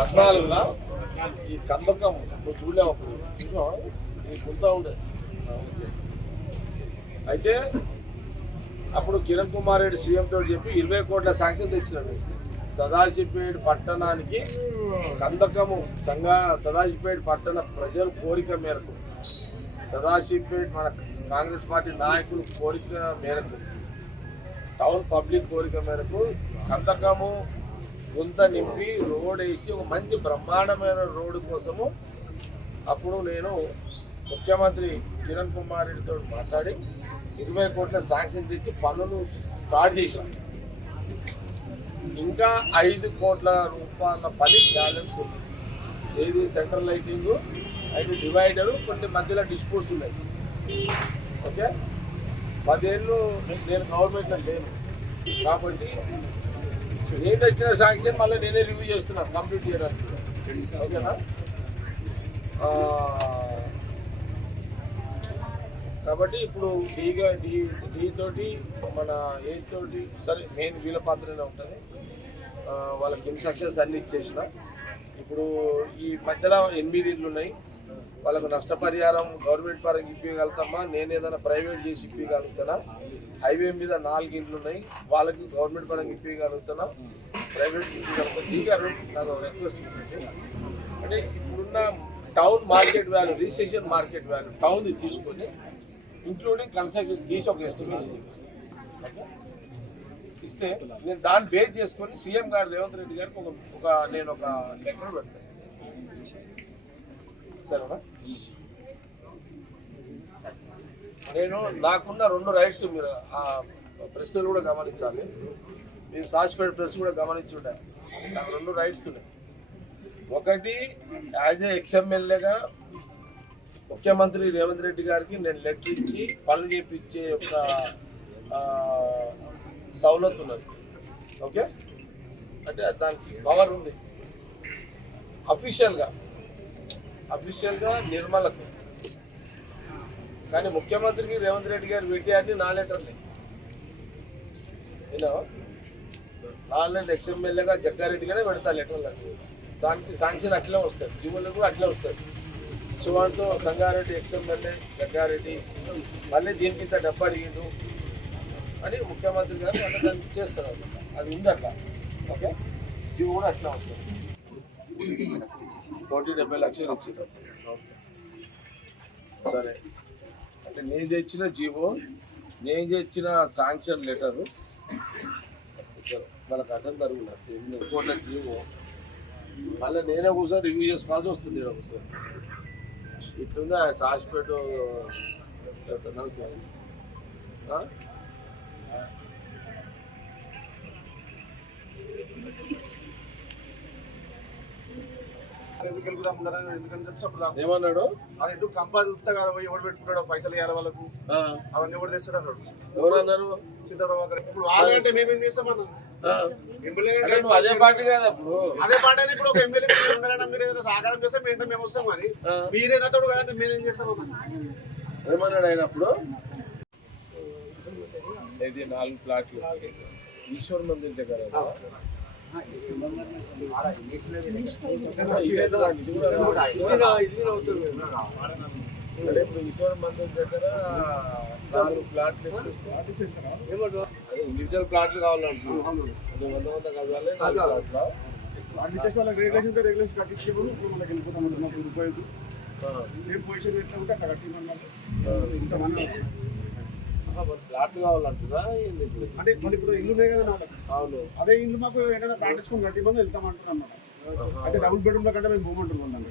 14లా ఈ కందకం నువ్వు చూడలేవు అప్పుడు నీకు గుంతా ఉండే అయితే అప్పుడు కిరణ్ కుమార్ రెడ్డి సీఎం తోటి చెప్పి 20 కోట్ల శాంక్షన్ తెచ్చినాడు. సదాశివపేట పట్టణానికి కందకము సదాశివపేట పట్టణ ప్రజల కోరిక మేరకు, సదాశివపేట మన కాంగ్రెస్ పార్టీ నాయకుల కోరిక మేరకు, టౌన్ పబ్లిక్ కోరిక మేరకు కందకము గుంత నింపి రోడ్ వేసి ఒక మంచి బ్రహ్మాండమైన రోడ్డు కోసము అప్పుడు నేను ముఖ్యమంత్రి కిరణ్ కుమార్ రెడ్డితో మాట్లాడి 20 కోట్ల శాంక్షన్ తెచ్చి పనులు స్టార్ట్ చేశాం. ఇంకా 5 కోట్ల రూపాయల పని బ్యాలెన్స్ ఉంది. ఏది సెంట్రల్ లైటింగ్, 5 డివైడరు, కొన్ని మధ్యలో డిస్ప్యూట్స్ ఉన్నాయి. ఓకే, 10 ఏళ్ళు నేను గవర్నమెంట్లో లేను కాబట్టి నేను తెచ్చిన శాంక్షన్ మళ్ళీ నేనే రివ్యూ చేస్తున్నాను కంప్లీట్ చేయడానికి. ఓకేనా? కాబట్టి ఇప్పుడు డీ తోటి మన ఏ తోటి సరే మెయిన్ వీళ్ళ పాత్రనే ఉంటుంది. వాళ్ళకి ఇన్స్ట్రక్షన్స్ అన్నీ ఇచ్చేసిన. ఇప్పుడు ఈ మధ్యలో 8 ఇళ్ళు ఉన్నాయి. వాళ్ళకు నష్టపరిహారం గవర్నమెంట్ పరంగా ఇప్పగలుగుతామా, నేను ఏదైనా ప్రైవేట్ చేసి ఇప్పగలుగుతానా? హైవే మీద 4 ఇండ్లు ఉన్నాయి, వాళ్ళకి గవర్నమెంట్ పరంగా ఇప్పగలుగుతానా, ప్రైవేట్ ఇప్పగలుగుతా? దిగారు. నాకు రిక్వెస్ట్ ఉంటుంది అంటే ఇప్పుడున్న town market value, registration market value టౌన్ది తీసుకొని ఇంక్లూడింగ్ కన్స్ట్రక్షన్ తీసి ఒక ఎస్టిమేషన్ ఇస్తే నేను దాన్ని బేస్ చేసుకొని సీఎం గారు రేవంత్ రెడ్డి గారికి నేను ఒక లెటర్ పెడతాను. సరేనా? నేను నాకున్న 2 రైట్స్ మీరు ఆ ప్రెస్లు కూడా గమనించాలి. మీరు సాక్షిపేట ప్రెస్ కూడా గమనించుంటారు. నాకు 2 రైట్స్ ఉన్నాయి. ఒకటి, యాజ్ ఏ ఎక్స్ఎమ్మెల్యేగా ముఖ్యమంత్రి రేవంత్ రెడ్డి గారికి నేను లెటర్ ఇచ్చి పనులు చేయించే ఒక సౌలత్ ఉన్నది. ఓకే, అంటే దానికి పవర్ ఉంది. అఫీషియల్గా నిర్మలకు, కానీ ముఖ్యమంత్రికి రేవంత్ రెడ్డి గారు పెట్టారని నా లెటర్లే. నేను నా లెటర్ ఎక్స్ఎమ్మెల్యేగా జగ్గారెడ్డిగానే పెడతా లెటర్లు. దానికి శాంక్షన్ అట్లే వస్తుంది, జీవోలు కూడా అట్లే వస్తుంది. సువాన్సో సంగారెడ్డి ఎక్స్ఎమ్మెల్యే జగ్గారెడ్డి మళ్ళీ దీనికి ఇంత డబ్బు అడిగిండు అని ముఖ్యమంత్రి గారు అంటే దాన్ని చేస్తారు అనమాట. అది ఉంది అట్లా. ఓకే, జీవో కూడా అట్లా వస్తుంది. 1,70 లక్షలు వచ్చింది. సరే, అంటే నేను తెచ్చిన జీవో, నేను తెచ్చిన శాంక్షన్ లెటరు మనకు అర్థం జరుగుతుంది. 8 కోట్ల జీవో మళ్ళీ నేనే ఒకసారి రివ్యూ చేసుకోవాల్సి వస్తుంది. ఒకసారి ఇట్లుందా సాక్షిపేట నమస్తే ఏమన్నాడు? అది ఎందుకు కంపాది ఉత్తా కదా, ఎవడు పెట్టుకుంటాడు, పైసలు ఇవ్వాలి వాళ్ళకు, అవన్నీ ఎవరు తెస్తాడు అన్నాడు. ఎవరన్నారు? ఇప్పుడు వాళ్ళంటే మేమేం చేస్తామన్నా? అదే పార్టీ కదా, అదే పార్టీ అయితే ఇప్పుడు ఒక ఎమ్మెల్యే ఉన్నారన్నా, మీరు ఏదైనా సహకారం చేస్తే మేము వస్తాం. అది మీరేనా తోడు కదంటే మేమేం చేస్తామన్నా? ఏమన్నాడు ఆయన అప్పుడు? ఇది 4 ప్లాట్లు ఈశ్వర్ మందిర్ దగ్గర. ఇప్పుడు ఈశ్వర్ మందిర్ దగ్గర 4 ప్లాట్లు ఇండివిజువల్ ప్లాట్లు కావాలంటున్నాను. 100 గజాలే 4 ప్లాట్లు. రెగ్యులేషన్ కట్టించి మనకి వెళ్ళిపోతాం రూపాయలు సేమ్ పొజిషన్ ఎట్లా ఉంటే అక్కడ కట్టిమన్నారు. ఇంతమంది ఫ్లాట్లు కావాలంటున్నా అంటే మళ్ళీ ఇప్పుడు ఇల్లు ఉన్నాయి కదా నాకు. అవును, అదే ఇల్లు మాకు ఏదైనా ప్లాంటేసుకొని కట్టిమని వెళ్తామంటున్నాం అన్నమాట. అంటే డబుల్ బెడ్రూమ్ల కంటే మేము పోమంటున్నాం అండి.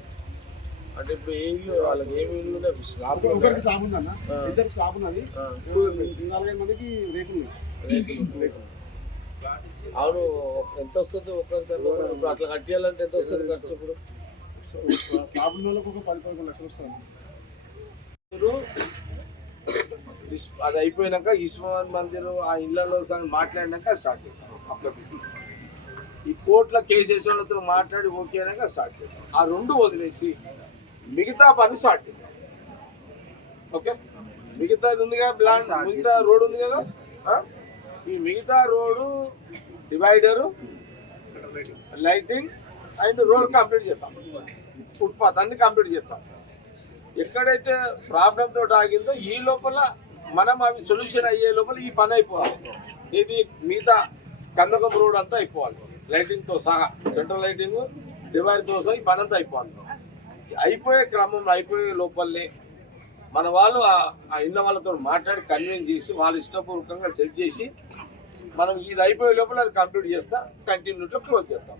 అంటే ఇప్పుడు ఏ ఇల్లు వాళ్ళకి ఏమి ఇల్లు? ఒకరికి స్లాబ్ ఉందన్న, ఇద్దరికి స్లాబ్ ఉన్నది, 4-5 మందికి రేకులు. అవును, ఎంత వస్తుంది ఒకరికి? ఇప్పుడు అట్లా కట్టియాలంటే ఎంత వస్తుంది ఖర్చు? ఇప్పుడు స్లాబ్ ఉన్న వాళ్ళకి ఒక 10-11 లక్షలు వస్తుంది. అది అయిపోయినాక ఈశ్వర్ మందిర్ ఆ ఇళ్లలో మాట్లాడినాక స్టార్ట్ చేద్దాం. ఈ కోర్టుల కేసు వేసేవాళ్ళతో మాట్లాడి ఓకే అయినాక స్టార్ట్ చేద్దాం. ఆ 2 వదిలేసి మిగతా పని స్టార్ట్ చేద్దాం. ఓకే, మిగతాది ఉంది కదా ప్లాన్, మిగతా రోడ్ ఉంది కదా, ఈ మిగతా road divider, lighting, and road complete చేస్తాం, ఫుట్పాత్ అన్ని కంప్లీట్ చేస్తాం. ఎక్కడైతే ప్రాబ్లం తోటి ఆగిందో ఈ లోపల మనం అవి సొల్యూషన్ అయ్యే లోపల ఈ పని అయిపోవాలి. ఇది మిగతా కందకం రోడ్ అంతా అయిపోవాలి, లైటింగ్తో సహా, సెంట్రల్ లైటింగ్ డివైడ్తో సహా ఈ పని అంతా అయిపోవాలి. అయిపోయే క్రమంలో అయిపోయే లోపలనే మన వాళ్ళు ఆ ఇళ్ళ వాళ్ళతో మాట్లాడి కన్విన్స్ చేసి వాళ్ళు ఇష్టపూర్వకంగా సెట్ చేసి మనం ఇది అయిపోయే లోపల అది కంప్లీట్ చేస్తా, కంటిన్యూట్లో క్లోజ్ చేస్తాం.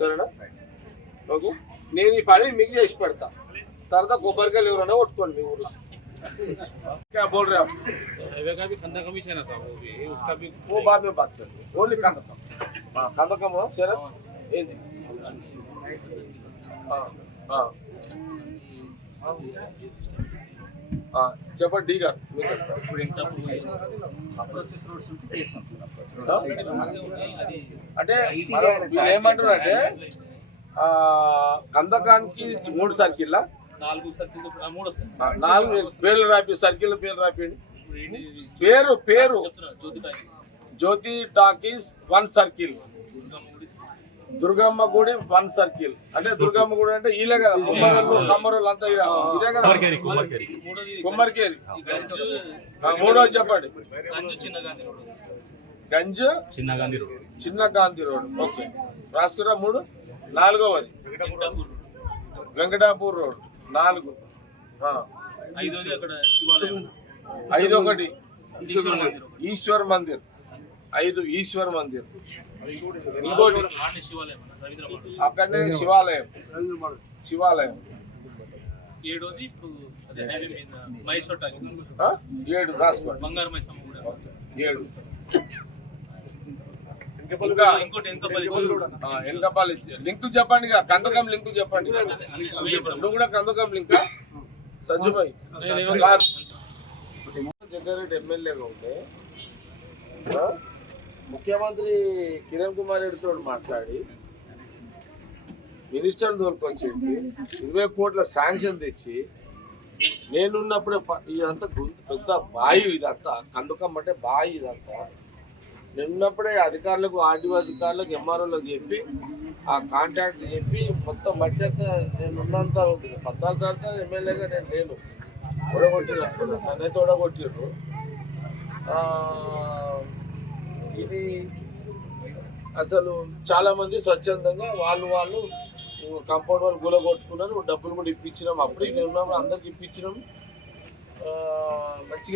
సరేనా? ఓకే, నేను ఈ పని మీకు చేసి పెడతా. తర్వాత కొబ్బరికాయలు ఎవరైనా కొట్టుకోండి మీ ఊర్లో. क्या बोल रहे आप? हाईवे का भी खंदा कमीशन है साहब, वो भी उसका भी वो बाद में बात करेंगे. ओनली कंदकम. हाँ, कंदकम हो शरद ఏంది? చెప్పండి డి గారు. అంటే మనం ఏమంటారు అంటే కందకానికి 3 సర్కిల్, 4 సర్కిల్ 3 వస్తాయి. 4 పేర్లు రాపి, సర్కిల్ పేర్లు రాపియండి. పేరు జ్యోతి టాకీస్ 1 సర్కిల్, దుర్గమ్మ గుడి 1 సర్కిల్. అంటే దుర్గమ్మ గుడి అంటే ఈలే కదా, కుమ్మరోళ్ళు కమ్మరోళ్ళు అంతా ఇదే కదా, కుమ్మరికేరి. మూడోది చెప్పండి. గంజ్ చిన్న గాంధీ రోడ్. ఓకే, రాసుకురా. 3. 4వది వెంకటాపూర్ రోడ్. 4. 5 ఈశ్వర్ మందిర్. 5 ఈశ్వర్ మందిర్. ఇంకోటి అక్కడనే శివాలయం. 7 రాసుకోండి. 7. ఎంకపల్లి లింక్ చెప్పండి, కందకం లింక్ చెప్పండి. నువ్వు కూడా కందకం లింక్. సంజుభాయ్ జగ్గారెడ్డి ఎమ్మెల్యేగా ఉంటే ముఖ్యమంత్రి కిరణ్ కుమార్ రెడ్డితో మాట్లాడి మినిస్టర్ దొరికొచ్చింది 20 కోట్ల శాంక్షన్ తెచ్చి, నేనున్నప్పుడే ఇదంతా పెద్ద బాయి, ఇదంతా కందకం అంటే బాయి. ఇదంతా నిన్నప్పుడే అధికారులకు, ఆర్డీఓ అధికారులకు, ఎంఆర్ఓలకు చెప్పి ఆ కాంట్రాక్ట్ చెప్పి మొత్తం బట్టి అంతా నేనున్నంత 14 తర్వాత ఎమ్మెల్యేగా నేను లేను. ఓడగొట్టినప్పుడు నన్నైతే ఓడగొట్టిర్రు. ఇది అసలు చాలామంది స్వచ్ఛందంగా వాళ్ళు కాంపౌండ్ వాళ్ళు గులగొట్టుకున్నారు. డబ్బులు కూడా ఇప్పించినాం. అప్పుడే నేను ఉన్నప్పుడు అందరికి ఇప్పించినాం. మంచిగా